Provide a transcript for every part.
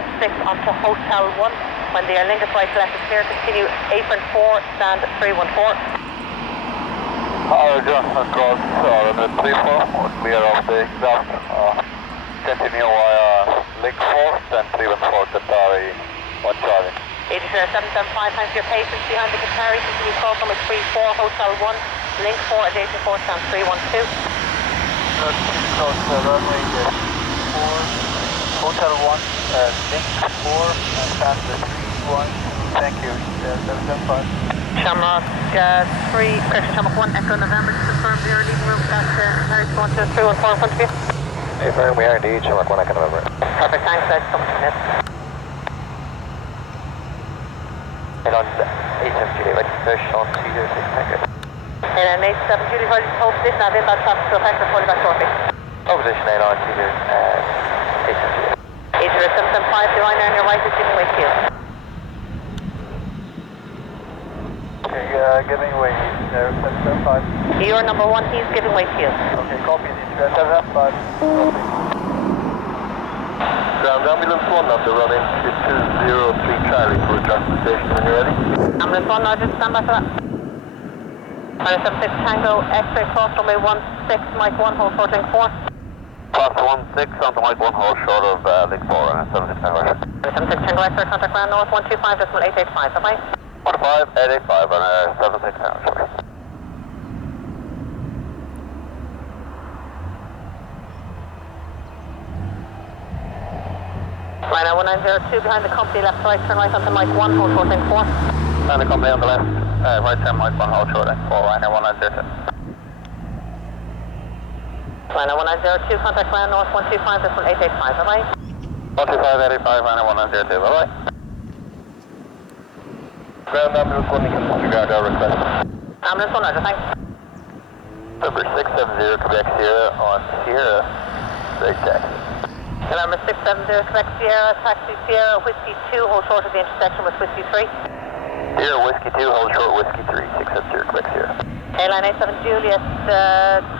16 onto Hotel 1. When the Aer Lingus right left is clear, continue apron 4, stand 314. John, across runway 34, clear of the exhaust. Continue via link 4, stand 314, Qatari 1 Charlie. 775, thanks for your patience behind the Qatari. Continue cross runway 34, Hotel 1, link 4, adjacent 4, stand 312. Cross runway 4, Hotel 1, link 4, stand 312. Thank you, 775. Shamrock 3, correction, Shamrock 1, Echo November, just confirm the early room, that's Qatari 314 in front of you. Affirm, we are indeed, Shamrock 1, Echo November. Perfect, thanks, that's something in it. And on 87 Julie, right push on 206, thank you. And on 87 Julie, ready to hold position, I've inbound traffic to effect, reporting back shortly. Hold position, 8 on 87 Julie. 775, the Ryanair on your right is giving way to you. Okay, giving way, 775. You're number 1, he's giving way to you. Okay, copy, 775. Ground ambulance 1 after running to 203 Charlie for transportation when you're ready. Ambulance 1, now just stand by for that. 76 Tango, X-ray cross runway 16, Mike 1, hold short link 4. Class 16 onto Mike 1, hold short of link 4 and 76 Tango. 76 Tango, X-ray contact ground north 125.885, bye-bye. 15885 and 76 Tango, sorry. Ryanair 1902 behind the company, left to right, turn right onto Mike 1, hold short link 4. And the company on the left, right turn Mike 1, hold short link 4, Ryanair 1902. Ryanair 1902, contact ground north 125.885, bye-bye. 12585, Ryanair 1902, bye-bye. Ground ambulance 1, you can disregard our request. Ambulance 1, Roger, thanks. Number 670 Quebec Sierra on Sierra, straight taxi. Number 670 Quebec Sierra, taxi Sierra, Whiskey 2, hold short of the intersection with Whiskey 3. Sierra Whiskey 2, hold short Whiskey 3, 670 Quebec Sierra. Airline 87 Juliet,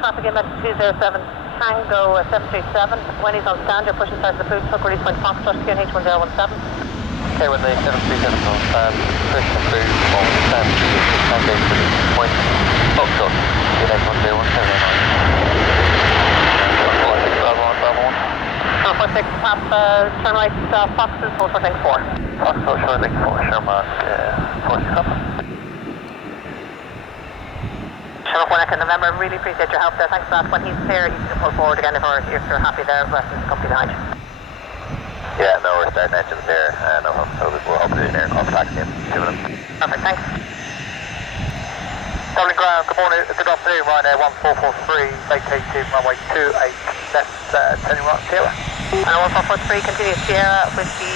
traffic inlet 207 Tango 737. When he's on stand, you're pushing south of the food truck, release point Foxtrot, QNH 1017. Okay, when the 737 on stand, push and food on stand, Tango release point Foxtrot, QNH 1017. 446, tap, turn right, Foxes, hold short link 4. Foxtrot, short link 4, Shermark, 46 up. Shamrock 1 Echo November, really appreciate your help there. Thanks for that. When he's clear, you can pull forward again if you're happy there. The rest of the company behind you. Yeah, no, we're starting engines there. No problem. So we'll hopefully in air contact in 2 minutes. Perfect, thanks. Dublin Ground, good morning, good afternoon, Ryanair 1443, vacated runway 28, left, turning right, Sierra. And 1443, continue Sierra, Whiskey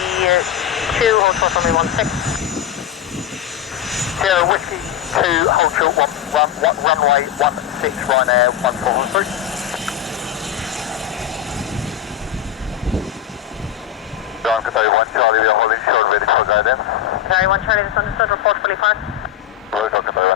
2, hold short runway 16. Sierra Whiskey 2, hold short runway 16, Ryanair 1443. John, Qatari 1 Charlie, we are holding short, ready for guidance. Qatari 1 Charlie, this understood, report fully parked. Roger, Qatari 1.